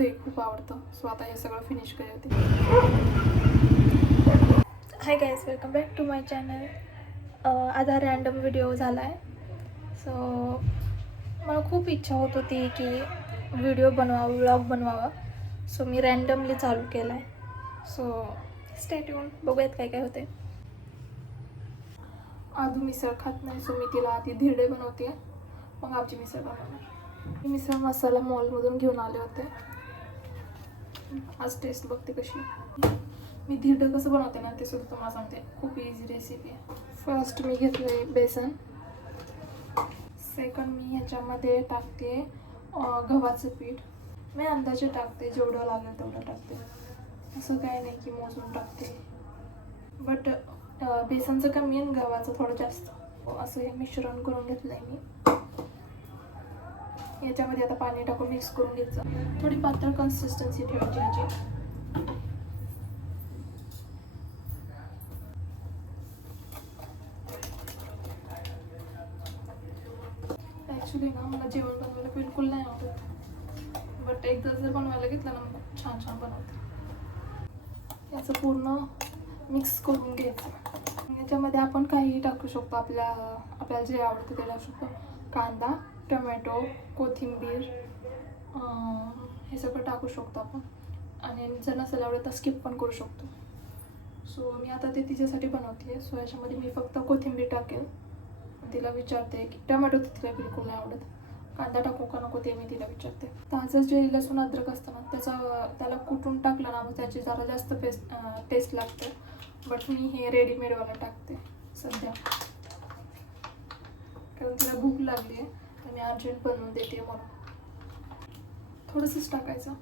दही खूप आवडतं. सो आता हे सगळं फिनिश करते. Hi guys, welcome back to my channel. आज हा रॅन्डम व्हिडिओ झाला आहे. सो मला खूप इच्छा होत होती की व्हिडिओ बनवावा, व्लॉग बनवावा. सो मी रॅन्डमली चालू केला आहे. सो स्टे ट्यून, बघूयात काय काय होते. आधू मिसळ खात नाही, सो मी तिला आधी धिरडे बनवते, मग आमची मिसळ बनवणार. मिसळ मसाला मॉलमधून घेऊन आले होते. आज टेस्ट बघते कशी. मी धिरडं कसं बनवते ना ते सुद्धा तुम्हाला सांगते. खूप इझी रेसिपी आहे. फर्स्ट मी घेतले बेसन. सेकंड मी ह्याच्यामध्ये टाकते गव्हाचं पीठ. मी अंदाजे टाकते, जेवढं लागेल तेवढं टाकते. असं काय नाही की मोजून टाकते. बट बेसनचं कमी आणि गव्हाचं थोडं जास्त. असं हे मिश्रण करून घेतलं आहे मी. याच्यामध्ये आता पाणी टाकून मिक्स करून घ्यायचं. थोडी पातळ कन्सिस्टन्सी ठेवायची ह्याची. ॲक्च्युली ना मला जेवण बनवायला बिलकुल नाही आवडत. बट एकदा जर बनवायला घेतलं ना मग छान छान बनवते. याचं पूर्ण मिक्स करून घ्यायचं. याच्यामध्ये आपण काहीही टाकू शकतो. आपल्याला जे आवडतं ते टाकू शकतो. कांदा, टोमॅटो, कोथिंबीर, हे सगळं टाकू शकतो आपण. आणि जर नसेल आवडत तर स्किप पण करू शकतो. सो मी आता ते तिच्यासाठी बनवते. सो याच्यामध्ये मी फक्त कोथिंबीर टाकेल. तिला विचारते की टोमॅटो तिला बिलकुल नाही आवडत. कांदा टाकू का नको ते मी तिला विचारते. ताजं जे लसूण अद्रक असतं ना त्याला कुटून टाकलं ना मग त्याची जरा जास्त टेस्ट लागते. बट मी हे रेडीमेडवाला टाकते सध्या, कारण तिला भूक लागली आहे तर मी अर्जंट बनवून देते म्हणून. थोडंसंच टाकायचं,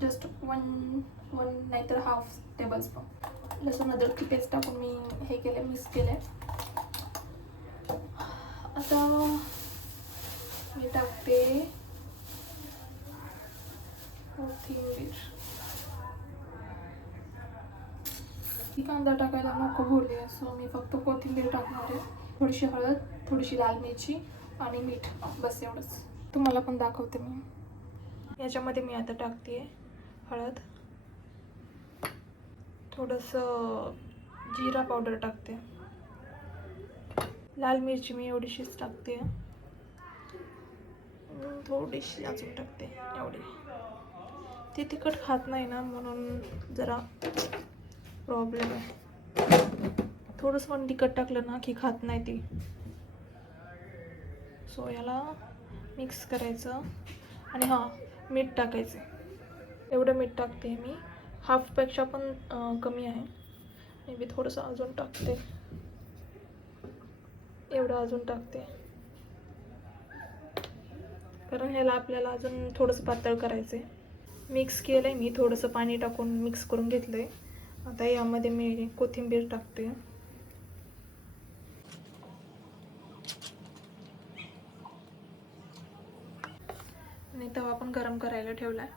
जस्ट वन नाहीतर हाफ टेबलस्पून लसूण अद्रकची पेस्ट टाकून मी हे केलं, मिक्स केलं. आता मी टाकते कोथिंबीर. ही कांदा टाकायला नको बोलली, सो मी फक्त कोथिंबीर टाकणार आहे. थोडीशी हळद, थोडीशी लाल मिरची आणि मीठ, बस एवढंच. तुम्हाला पण दाखवते मी. याच्यामध्ये मी आता टाकते हळद, थोडंसं जिरा पावडर टाकते, लाल मिरची मी एवढीशीच टाकते, थोडीशी अजून टाकते एवढी. ती तिखट खात नाही ना म्हणून जरा प्रॉब्लेम आहे. थोडंसं पण तिखट टाकलं ना की खात नाही ती. सो याला मिक्स करायचं आणि हां, मीठ टाकायचं. एवढं मीठ टाकते मी, हाफपेक्षा पण कमी आहे. मे बी थोडंसं अजून टाकते, एवढं अजून टाकते, कारण ह्याला आपल्याला अजून थोडंसं पातळ करायचं आहे. मिक्स केलं आहे मी, थोडंसं पाणी टाकून मिक्स करून घेतलं आहे. आता यामध्ये मी कोथिंबीर टाकते. आणि तवा पण गरम करायला ठेवला आहे.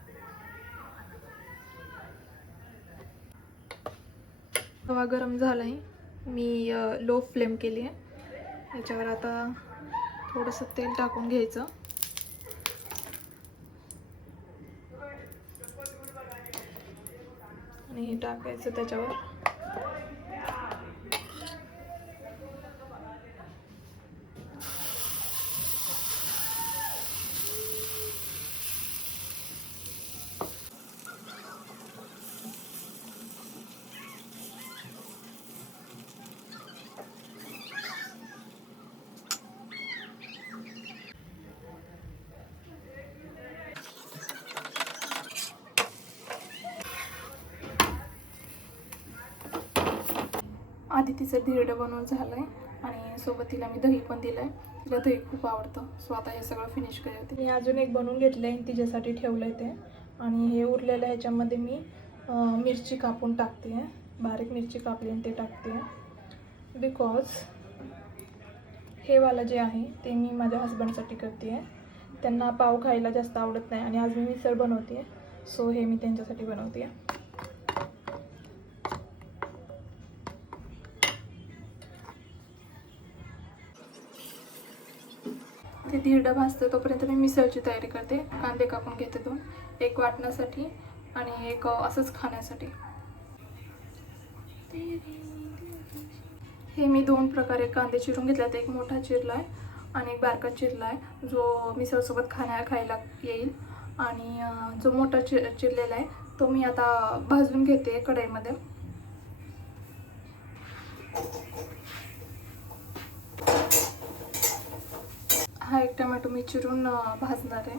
तवा गरम झाला आहे, मी लो फ्लेम केली आहे. याच्यावर आता थोडंसं तेल टाकून घ्यायचं आणि हे टाकायचं त्याच्यावर. आधी तिचं धिरडं बनवून झालं आहे आणि सोबत तिला मी दही पण दिलं आहे. तिला दही खूप आवडतं. सो आता हे सगळं फिनिश करते. मी अजून एक बनवून घेतलं आहे, तिच्यासाठी ठेवलं आहे ते. आणि हे उरलेलं ह्याच्यामध्ये मी मिरची कापून टाकते आहे. बारीक मिरची कापली आणि ते टाकते आहे. बिकॉज हे वालं जे आहे ते मी माझ्या हस्बंडसाठी करते आहे. त्यांना पाव खायला जास्त आवडत नाही आणि आज मी मिसळ बनवते आहे. सो हे मी त्यांच्यासाठी बनवते आहे. ते धिरडं भाजते तोपर्यंत मी मिसळची तयारी करते. कांदे कापून घेते 2, एक वाटण्यासाठी आणि एक असंच खाण्यासाठी. हे मी 2 प्रकारे कांदे चिरून घेतले. एक मोठा चिरला आहे आणि एक बारका चिरला आहे, जो मिसळसोबत खायला येईल. आणि जो मोठा चिरलेला आहे तो मी आता भाजून घेते कढईमध्ये. हा एक टोमॅटो मी चिरून भाजणार आहे.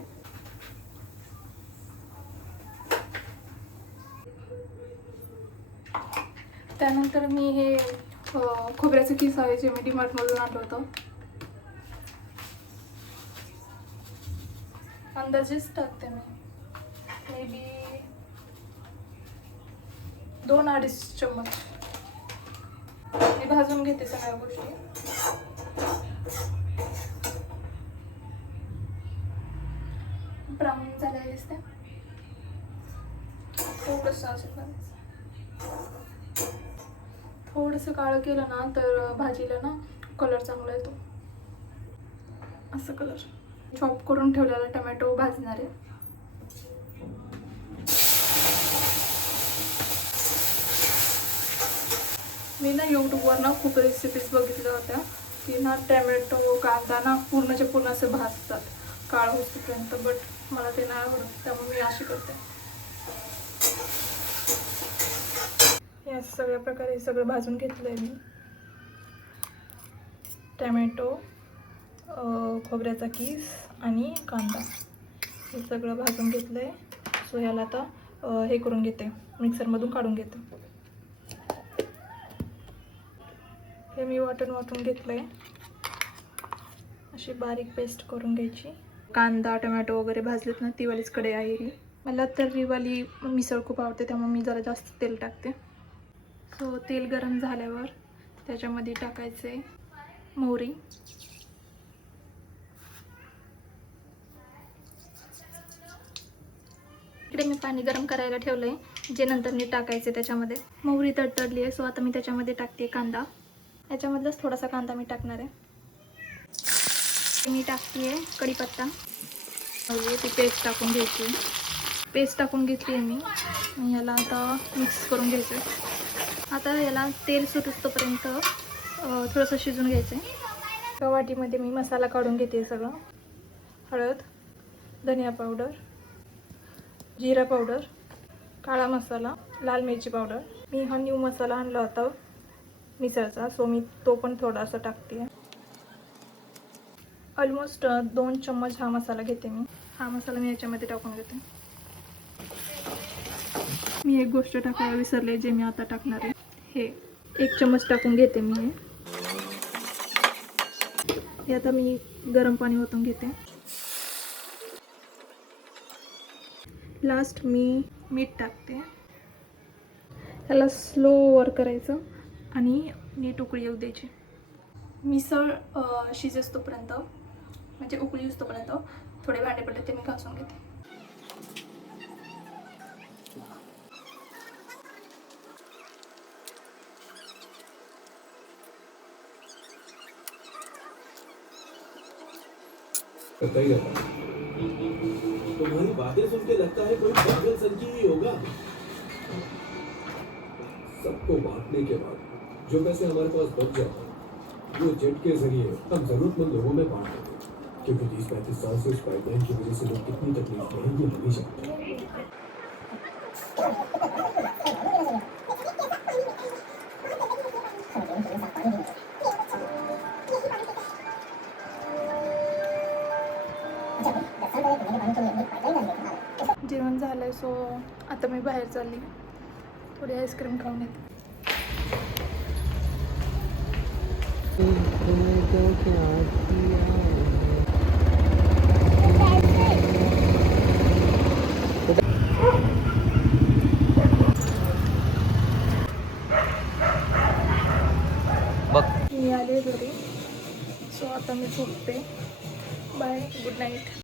त्यानंतर मी हे खोबऱ्याचं किस आहे जे मी डीमार्टमधून आणलं होतं. अंदाजेच टाकते मी, मे बी 2-2.5 चम्मच. मी भाजून घेते सगळ्या गोष्टी. ब्राऊन झालेले दिसते. थोडंसं असं करायचं. थोडंसं काळं केलं ना तर भाजीला ना कलर चांगला येतो. असं कलर. चॉप करून ठेवलेला टोमॅटो भाजणार आहे. मी ना यूट्यूबवर ना खूप रेसिपीज बघितल्या होत्या की ना टोमॅटो कांदा ना पूर्णच्या पूर्ण असे भाजतात काळं होईपर्यंत, बट मला ते नाही आवडत, त्यामुळे मी अशी करते. या सगळ्या प्रकारे सगळं भाजून घेतलं आहे मी. टोमॅटो, खोबऱ्याचा कीस आणि कांदा हे सगळं भाजून घेतलं आहे. सो याला आता हे करून घेते, मिक्सरमधून काढून घेते. हे मी वाटून घेतलं आहे. अशी बारीक पेस्ट करून घ्यायची. कांदा टोमॅटो वगैरे भाजलेत ना ती वालीच कढई आहे ही. मला तर ही वाली मिसळ खूप आवडते, त्यामुळे मी जरा जास्त तेल टाकते. सो तेल गरम झाल्यावर त्याच्यामध्ये टाकायचे मोहरी, इकडे मी पाणी गरम करायला ठेवलं आहे जे नंतर मी टाकायचे त्याच्यामध्ये. मोहरी तडतडली आहे, सो आता मी त्याच्यामध्ये टाकते कांदा. याच्यामधलाच थोडासा कांदा मी टाकणार आहे. मी टाकते आहे कढीपत्ता. ती पेस्ट टाकून घ्यायची. पेस्ट टाकून घेतली आहे मी. याला आता मिक्स करून घ्यायचं. आता याला तेल सुटूस्तोपर्यंत थोडंसं शिजून घ्यायचं आहे. एका वाटीमध्ये मी मसाला काढून घेते सगळं. हळद, धनिया पावडर, जिरा पावडर, काळा मसाला, लाल मिरची पावडर. मी हा न्यू मसाला आणला होता मिसळचा, सो मी तो पण थोडासा टाकते. ऑलमोस्ट 2 चम्मच हा मसाला घेते मी. हा मसाला मी याच्यामध्ये टाकून घेते. मी एक गोष्ट टाकायला विसरले जे मी आता टाकणार आहे. हे 1 चम्मच टाकून घेते मी. हे आता मी गरम पाणी ओतून घेते. लास्ट मी मीठ टाकते. त्याला स्लो वर करायचं आणि नीट उकळी येऊ द्यायची. मिसळ शिजेस्तोपर्यंत म्हणजे उकळी येऊस्तोपर्यंत थोडे भांडे पडले ते मी घासून घेते. तुम्हारी बातें सुन के लगता है कोई पागल संजी ही होगा। सबको बांटने के बाद जो पैसे हमारे पास बच जाता है वो जेट के जरिए हम जरूरतमंद लोगों में बांट देते हैं, क्योंकि 30-35 साल से उस पाइपलाइन की वजह से लोग कितनी तकलीफ में हैं ये नहीं जानते। जेवण झालंय, सो आता मी बाहेर चालली. थोडी आईस्क्रीम खाऊन येते. मी आले घरी, सो आता मी झोपते. Bye, good night.